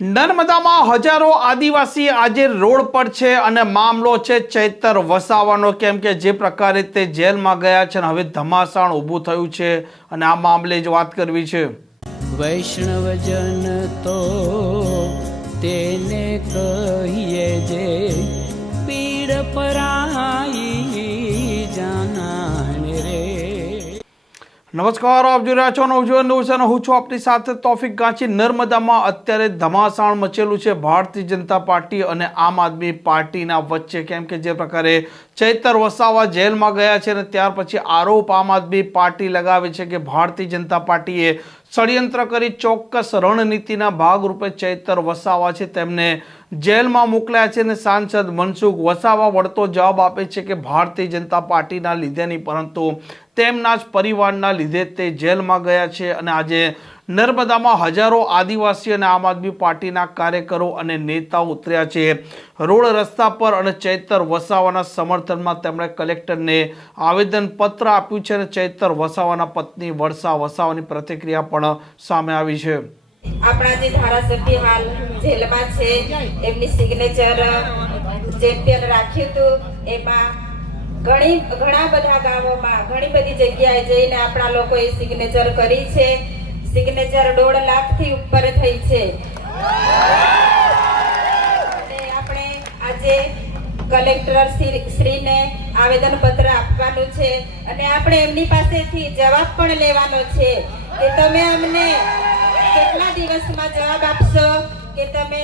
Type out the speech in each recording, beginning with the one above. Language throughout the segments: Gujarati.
નર્મદામાં હજારો આદિવાસી આજે રોડ પર છે અને મામલો છે ચૈતર વસાવાનો, કેમ કે જે પ્રકારે તે જેલમાં ગયા છે અને હવે ધમાસાણ ઊભું થયું છે અને આ મામલે જ વાત કરવી છે. વૈષ્ણવજન તો તેને કહીએ જે પીડ પરાઈ જાનાને રે. નમસ્કાર, આપ જોઈ રહ્યા છો નવજીવન ન્યૂઝ અને હું છું આપની સાથે તોફિક ગાંચી. નર્મદામાં અત્યારે ધમાસાણ મચેલું છે ભારતીય જનતા પાર્ટી અને આમ આદમી પાર્ટીના વચ્ચે, કેમ કે જે પ્રકારે ચૈતર વસાવા જેલમાં ગયા છે અને ત્યાર પછી આરોપ આમ આદમી પાર્ટી લગાવે છે કે ભારતીય જનતા પાર્ટીએ ષડયંત્ર કરી ચોક્કસ રણનીતિના ભાગરૂપે ચૈતર વસાવા છે તેમને જેલમાં મોકલ્યા છે અને સાંસદ મનસુખ વસાવા વળતો જવાબ આપે છે કે ભારતીય જનતા પાર્ટીના લીધે નહીં પરંતુ તેમના જ પરિવારના લીધે તે જેલમાં ગયા છે. અને આજે નર્મદામાં હજારો આદિવાસી અને આમ આદમી પાર્ટીના કાર્યકરો અને નેતાઓ ઉતર્યા છે રોડ રસ્તા પર અને ચૈતર વસાવાના સમર્થનમાં તેમણે કલેક્ટરને આવેદનપત્ર આપ્યું છે અને ચૈતર વસાવાના પત્ની વર્ષા વસાવાની પ્રતિક્રિયા પણ સામે આવી છે. આપણા જે ધારાસભ્ય હાલ જેલમાં છે એમની સિગ્નેચર ચેમ્પિયન રાખ્યું હતું, એમાં ઘણા બધા ગામોમાં ઘણી બધી જગ્યાએ જઈને આપણા લોકોએ સિગ્નેચર કરી છે. સિગ્નેચર 1.5 લાખથી ઉપર થઈ છે. અને આપણે આજે કલેક્ટર શ્રીને આવેદનપત્ર આપવાનું છે અને આપણે એમની પાસેથી જવાબ પણ લેવાનો છે કે તમે અમને કેટલા દિવસમાં જવાબ આપશો, કે તમે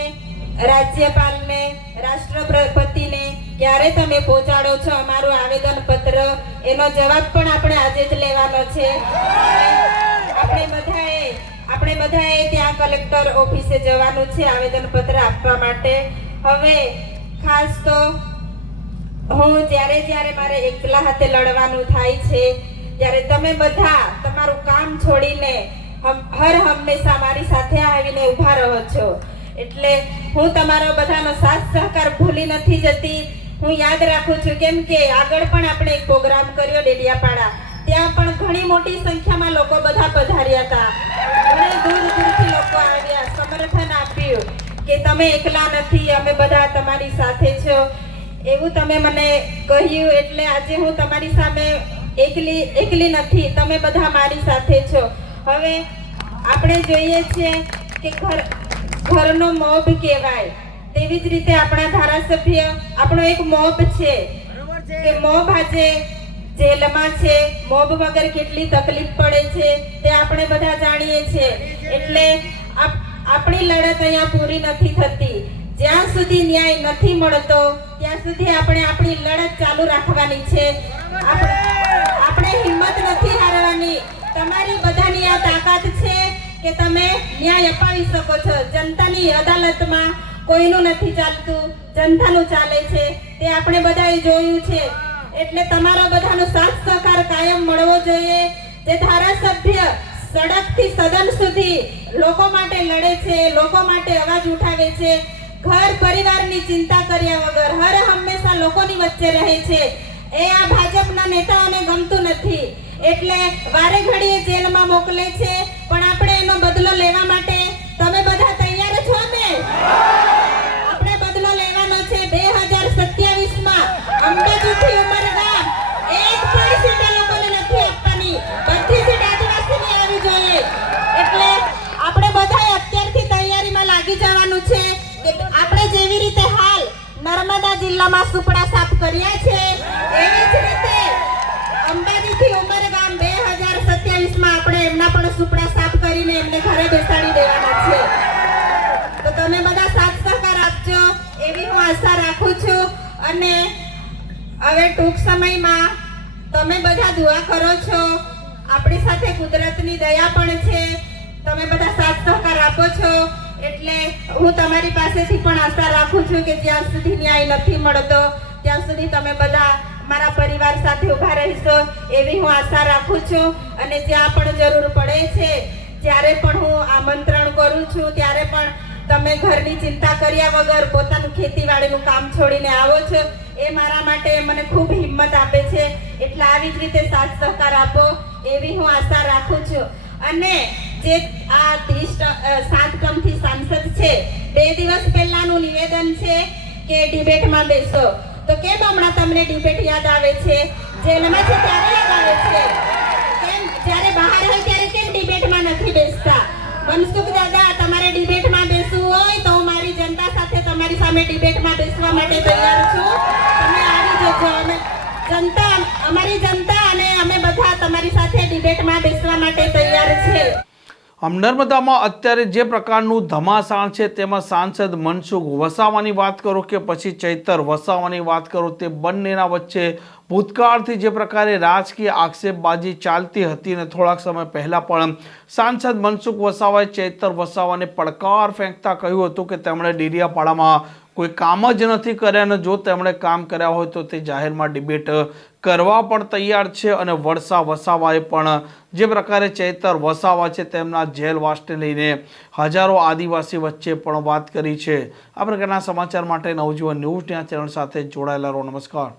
રાજ્યપાલને રાષ્ટ્રપતિને ક્યારે તમે પહોંચાડો છો અમારું આવેદનપત્ર, એનો જવાબ પણ આપણે આજે જ લેવાનો છે. આપણે બધાએ ત્યાં કલેક્ટર ઓફિસે જવાનું છે આવેદનપત્ર આપવા માટે. હવે ખાસ તો હું જ્યારે મારે એકલા હાથે લડવાનું થાય છે ત્યારે તમે બધા તમારું કામ છોડીને હર હંમેશા મારી સાથે આવીને ઊભા રહો છો, એટલે હું તમારો બધાનો સાથ સહકાર ભૂલી નથી જતી. હું યાદ રાખું છું, કેમ કે આગળ પણ આપણે એક પ્રોગ્રામ કર્યો ડેડિયાપાડા, ત્યાં પણ ઘણી મોટી સંખ્યામાં લોકો બધા પધાર્યા હતા. ઘણી દૂરથી લોકો આવ્યા, સમર્થન આપ્યું કે તમે એકલા નથી, અમે બધા તમારી સાથે છો એવું તમે મને કહ્યું. એટલે આજે હું તમારી સામે એકલી નથી, તમે બધા મારી સાથે છો. હવે આપણે જોઈએ છીએ કે ઘરનો મોભ કહેવાય, તેવી જ રીતે આપણા ધારાસભ્ય આપણો એક મોભ છે કે મોભ આજે જેલમાં છે. મોભ વગર કેટલી તકલીફ પડે છે તે આપણે બધા જાણીએ છીએ. એટલે આપણી લડત અહીંયા પૂરી નથી થતી. જ્યાં સુધી ન્યાય નથી મળતો ત્યાં સુધી આપણે આપણી લડત ચાલુ રાખવાની છે. આપણે હિંમત નથી હારવાની. તમારી બધાની આ તાકાત છે કે તમે ન્યાય અપાવી શકો છો. જનતાની અદાલતમાં કોઈનું નથી ચાલતું, જનતાનું ચાલે છે, તે આપણે બધાએ જોયું છે. એટલે તમારો બધાનો સાથ સહકાર કાયમ મળવો જોઈએ. જે ધારાસભ્ય સડકથી સદન સુધી લોકો માટે લડે છે, લોકો માટે અવાજ ઉઠાવે છે, ઘર પરિવારની ચિંતા કર્યા વગર હર હંમેશા લોકોની વચ્ચે રહે છે, એ આ ભાજપના નેતાઓને ગમતું નથી. એટલે વારે ઘડીએ જેલમાં મોકલે છે, પણ આપણે એનો બદલો લેવા માટે તમે બધા તૈયાર છો ને? આપણે બદલો લેવાનો છે. 2027માં અંબાજીથી ઉમરગામ એક પણ સીટ લોકોને નથી આપવાની, બધી સીટ આદિવાસીની આવવી જોઈએ. એટલે આપણે બધાએ અત્યારથી તૈયારીમાં લાગી જવાનું છે કે આપણે જેવી રીતે હાલ નર્મદા જિલ્લામાં સુપડા સાફ કર્યા છે એવી જ રીતે અંબાજીથી ઉમરગામ 2027માં આપણે એમના પણ સુપડા સાફ કરીને એમને ઘરે બેસાડી દેવાના છે. તો તમે બધા સાથ સહકાર આપજો એવી હું આશા રાખું છું. અને હવે ટૂંક સમયમાં તમે બધા દુઆ કરો છો, આપણી સાથે કુદરતની દયા પણ છે, તમે બધા સાથ સહકાર આપો છો. એટલે હું તમારી પાસેથી પણ આશા રાખું છું કે જ્યાં સુધી ન્યાય નથી મળતો ત્યાં સુધી તમે બધા મારા પરિવાર સાથે ઊભા રહીશો એવી હું આશા રાખું છું. અને જ્યાં પણ જરૂર પડે છે, જ્યારે પણ હું આમંત્રણ કરું છું ત્યારે પણ તમે ઘરની ચિંતા કર્યા વગર પોતાનું ખેતીવાડીનું કામ છોડીને આવો છો, એ મારા માટે મને ખૂબ હિંમત આપે છે. એટલે આવી જ રીતે સાથ સહકાર આપો એવી હું આશા રાખું છું. અને જે આ 7 ટર્મથી સાંસદ છે 2 દિવસ પહેલાનું નિવેદન છે કે ડિબેટમાં બેસો, તો કેમ હમણાં તમને ડિબેટ યાદ આવે છે? જેલમાં છે ત્યારે યાદ આવે છે? કેમ જ્યારે બહાર હોય ત્યારે કેમ ડિબેટમાં નથી બેસતા? મનસુખ દાદા, તમારે ડિબેટમાં બેસવું હોય તો હું મારી જનતા સાથે તમારી સામે ડિબેટમાં બેસવા માટે તૈયાર છું. તમે આવી જજો. અમારી જનતા અને અમે બધા તમારી સાથે ડિબેટમાં બેસવા માટે તૈયાર છે. આમ નર્મદામાં અત્યારે જે પ્રકારનું ધમાસાણ છે તેમાં સાંસદ મનસુખ વસાવાની વાત કરો કે પછી ચૈતર વસાવાની વાત કરો, તે બંનેના વચ્ચે ભૂતકાળથી જે પ્રકારે રાજકીય આક્ષેપબાજી ચાલતી હતી ને થોડાક સમય પહેલા પણ સાંસદ મનસુખ વસાવાએ ચૈતર વસાવાને પડકાર ફેંકતા કહ્યું હતું કે તેમણે ડેડિયાપાડામાં કોઈ કામ જ નથી કર્યા અને જો તેમણે કામ કર્યા હોય તો તે જાહેરમાં ડિબેટ કરવા પણ તૈયાર છે. અને વર્ષા વસાવાએ પણ જે પ્રકારે ચૈતર વસાવા છે તેમના જેલવાસને લઈને હજારો આદિવાસી વચ્ચે પણ વાત કરી છે. આ પ્રકારના સમાચાર માટે નવજીવન ન્યૂઝ ચેનલ સાથે જોડાયેલા રહો. નમસ્કાર.